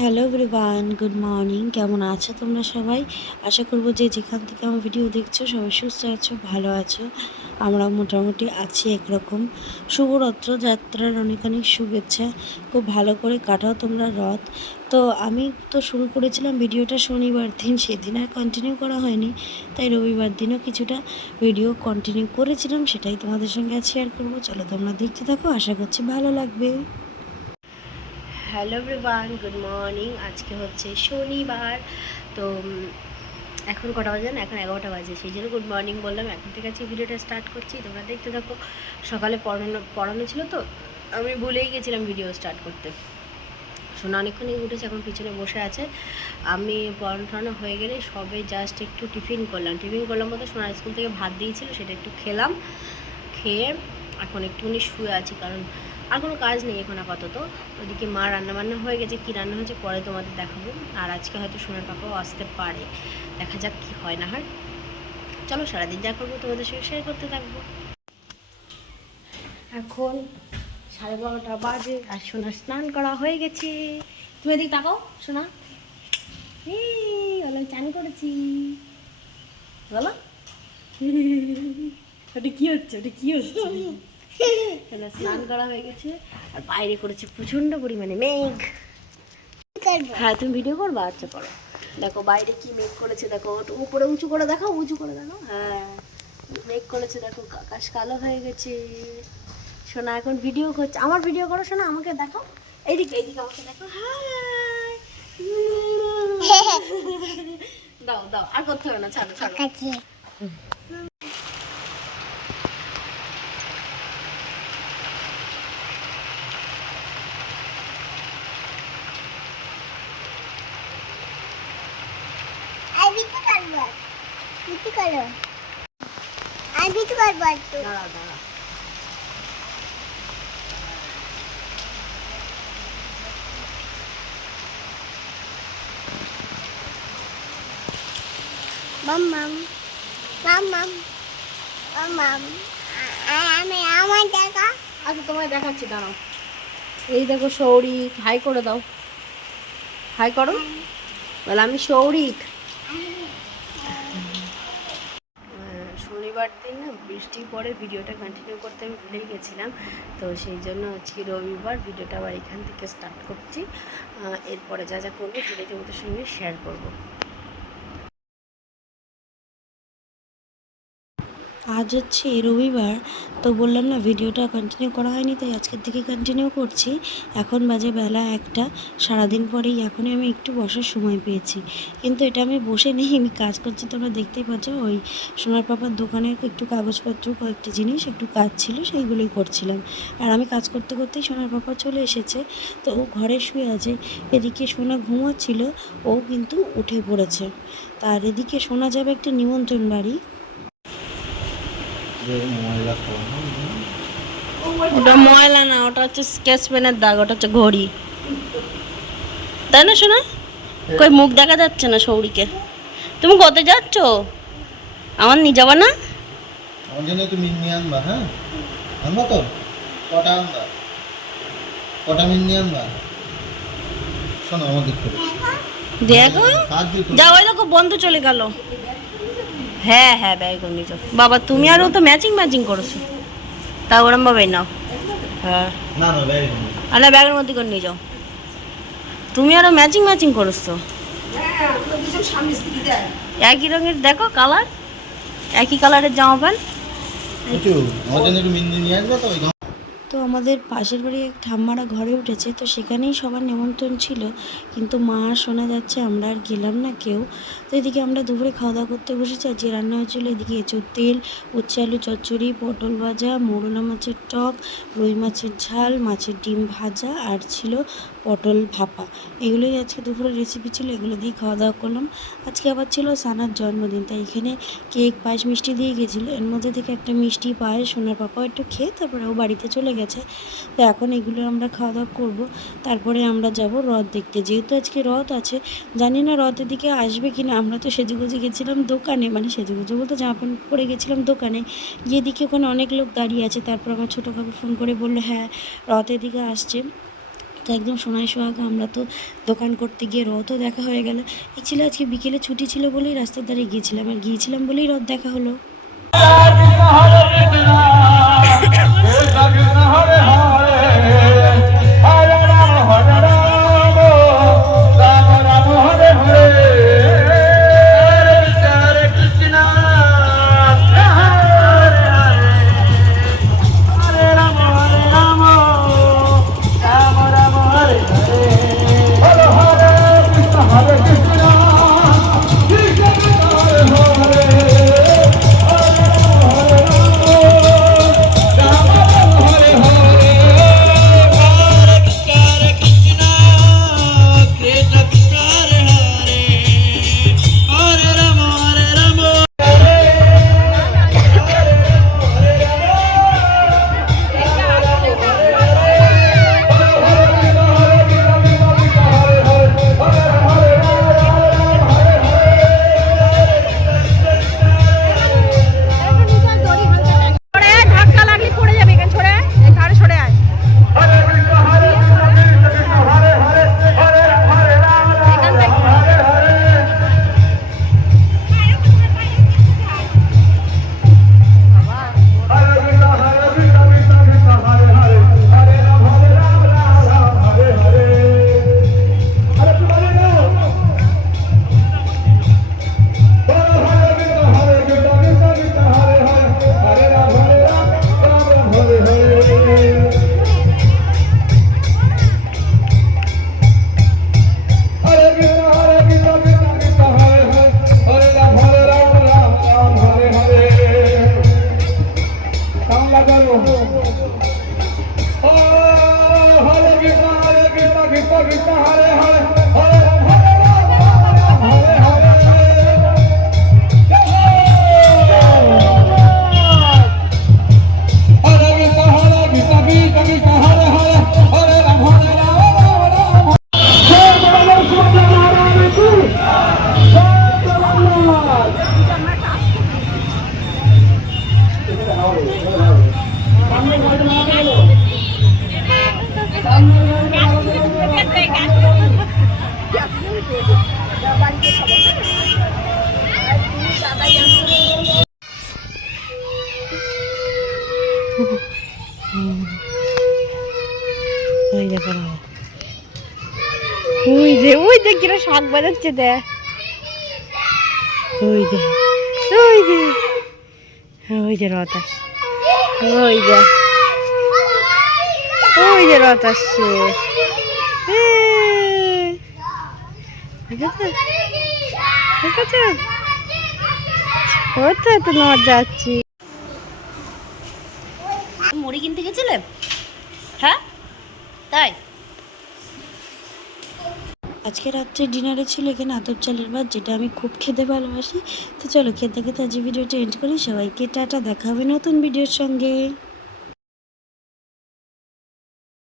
Hello everyone, good morning. কেমন আছো তোমরা সবাই? আশা করবো যে যেখান থেকে আমার ভিডিও দেখছো সবাই সুস্থ আছো, ভালো আছো। আমরা মোটামুটি আছি একরকম। শুভ রথযাত্রার অনেক অনেক শুভেচ্ছা। খুব ভালো করে কাটাও তোমরা রথ। তো আমি তো শুরু করেছিলাম ভিডিওটা শনিবার দিন, সেদিন আর কন্টিনিউ করা হয়নি, তাই রবিবার দিনও কিছুটা ভিডিও কন্টিনিউ করেছিলাম, সেটাই তোমাদের সঙ্গে আজ শেয়ার করবো। চলো তোমরা দেখতে থাকো, আশা করছি ভালো লাগবে। Hello everyone, good morning. আজকে হচ্ছে শনিবার। তো এখন কটা বাজে না, এখন 11টা বাজে, সেই জন্য গুড মর্নিং বললাম। এখন থেকে আজকে ভিডিওটা স্টার্ট করছি, তোমরা দেখতে থাকো। সকালে পড়ানো ছিল তো আমি ভুলেই গেছিলাম ভিডিও স্টার্ট করতে। শোনা অনেকক্ষণই উঠেছে, এখন পিছনে বসে আছে। আমি পড়ানো হয়ে গেলে সবে জাস্ট একটু টিফিন করলাম বলতে সোনার স্কুল থেকে ভাত দিয়েছিল, সেটা একটু খেলাম। খেয়ে এখন একটুখানি শুয়ে আছি, কারণ আর কোনো কাজ নেই এখন আপাতত। ওইদিকে মা রান্নাবান্না হয়ে গেছে, কী রান্না হয়েছে পরে তোমাদের দেখাবো। আর আজকে হয়তো সোনার পাপাও আসতে পারে, দেখা যাক কী হয় না হয়। চলো সারাদিন যা করবো তোমাদের সঙ্গে শেয়ার করতে থাকবো। এখন 12:30 বাজে আর সোনার স্নান করা হয়ে গেছে। তুমি এদিকে তাকাও সোনা, বলো চান করেছি বলো। ওটা কি হচ্ছে? স্নান করা হয়ে গেছে আর বাইরে করেছে প্রচন্ড পরিমাণে মেঘ। হ্যাঁ তুমি ভিডিও করবা? আচ্ছা করো। দেখো বাইরে কি মেঘ করেছে, দেখো উপরে উঁচু করে দেখো, হ্যাঁ মেঘ করেছে, দেখো আকাশ কালো হয়ে গেছে। সোনা এখন ভিডিও করছে, আমার ভিডিও করো সোনা, আমাকে দেখো, এইদিকে আমাকে দেখো। হাই দাও দাও, আর করতে হবে না, ছাড়ো ছাড়ো। দাঁড়া দাঁড়া। মাম্মাম মাম্মাম মাম্মাম আমি আমার দেখা। আচ্ছা তোমায় দেখাচ্ছি, দাঁড়াও। এই দেখো সৌরিক, হাই করে দাও, হাই করো, বলে আমি সৌরিক। শনিবার দিন না বৃষ্টির পরে ভিডিওটা কন্টিনিউ করতে আমি ভুলেই গেছিলাম, তো সেই জন্য আজকে রবিবার ভিডিওটা আবার এখান থেকে স্টার্ট করছি। এরপরে যা যা করবো সেটাই তোমাদের সঙ্গে শেয়ার করবো। আজ হচ্ছে রবিবার, তো বললাম না ভিডিওটা কন্টিনিউ করা হয়নি, তাই আজকের থেকে কন্টিনিউ করছি। এখন বাজে বেলা 1টা, সারাদিন পরেই এখনই আমি একটু বসার সময় পেয়েছি। কিন্তু এটা আমি বসে নেই, আমি কাজ করছি, তোমরা দেখতেই পাচ্ছ। ওই সোনার পাপার দোকানের একটু কাগজপত্র, কয়েকটি জিনিস একটু কাজ ছিল, সেইগুলোই করছিলাম। আর আমি কাজ করতে করতেই সোনার পাপা চলে এসেছে, তো ও ঘরে শুয়ে আছে। এদিকে সোনা ঘুমোচ্ছিল, ও কিন্তু উঠে পড়েছে। তার এদিকে সোনা যাবে একটা নিমন্ত্রণ বাড়ি। ওটা ময়লা না, ওটা হচ্ছে স্কেচ পেনের দাগ, ওটা হচ্ছে ঘড়ি, তাই না শোনা? কই মুখ দেখা যাচ্ছে না সৌরিকে। তুমি কোথায় যাচ্ছ? আমার নিয়ে যাবা না? আমার জন্য একটু মিন্নি আনবা, হ্যাঁ আনবা তো? কটা আনবা? কটা মিন্নি আনবা? শোনো আমার দিক থেকে দেখো যাও, ওই দেখো বন্ধু চলে গেল। হ্যাঁ হ্যাঁ ব্যাগ করে নিয়ে যাও বাবা, তুমি আর ও তো ম্যাচিং করেছো, তা ওরম ভাবেই নাও। হ্যাঁ না না ব্যাগ আরে ব্যাগের মধ্যে করে নিয়ে যাও, তুমি আরো ম্যাচিং করেছো। একই রঙের দেখো কালার, একই কালারের জামা প্যান্ট। একটু আমার জন্য একটু মিন্নি নিয়ে আসবা তো? তো আমাদের পাশের বাড়ি এক ঠাম্মারা ঘরে উঠেছে, তো সেখানেই সবার নিমন্ত্রণ ছিল, কিন্তু মা শোনা যাচ্ছে, আমরা আর গেলাম না কেউ। তো এদিকে আমরা দুপুরে খাওয়া দাওয়া করতে বসেছি। আর যে রান্না হয়েছিল, এদিকে এঁচোড় তেল, উচ্ছে আলু চচ্চড়ি, পটল ভাজা, মোরলা মাছের টক, রুই মাছের ঝাল, মাছের ডিম ভাজা, আর ছিল পটল ভাপা। এগুলোই আজকে দুপুরের রেসিপি ছিল, এগুলো দিয়ে খাওয়া দাওয়া করলাম। আজকে আবার ছিল সানার জন্মদিন, তাই এখানে কেক পায়েস মিষ্টি দিয়ে গেছিলো, এর মধ্যে থেকে একটা মিষ্টি পায়েস সোনার পাপাও একটু খেয়ে তারপরে ও বাড়িতে চলে গেছে। তো এখন এগুলো আমরা খাওয়া দাওয়া করবো, তারপরে আমরা যাব রথ দেখতে। যেহেতু আজকে রথ আছে, জানি না রথের দিকে আসবে কি না। আমরা তো সেজেগুজে গেছিলাম দোকানে, মানে সেজেগুজে বলতে জামা প্যান্ট পরে গেছিলাম দোকানে, গিয়ে দিকে ওখানে অনেক লোক দাঁড়িয়ে আছে। তারপর আমার ছোটো কাকু ফোন করে বললো হ্যাঁ রথের দিকে আসছে, তো একদম সোনায় সোহাগা। আমরা তো দোকান করতে গিয়ে রথও দেখা হয়ে গেল। অ্যাকচুয়ালি আজকে বিকেলে ছুটি ছিল বলেই রাস্তার ধারে গিয়েছিলাম, আর গিয়েছিলাম বলেই রথ দেখা হলো। ওই যে কিরা শাক বাজাচ্ছে দেখ, ওই যে রথ আসছে, ওই যে রথ আসছে। তো নদ যাচ্ছি। মুড়ি কিনতে গেছিলে? হ্যাঁ, তাই আজকে রাত্রে ডিনারে ছিল এখানে আতপ চালের ভাত, যেটা আমি খুব খেতে ভালোবাসি। তো চলো খেতে খেতে আজ ভিডিওটা এন্ড করি। সবাইকে টাটা, দেখা হবে নতুন ভিডিওর সঙ্গে।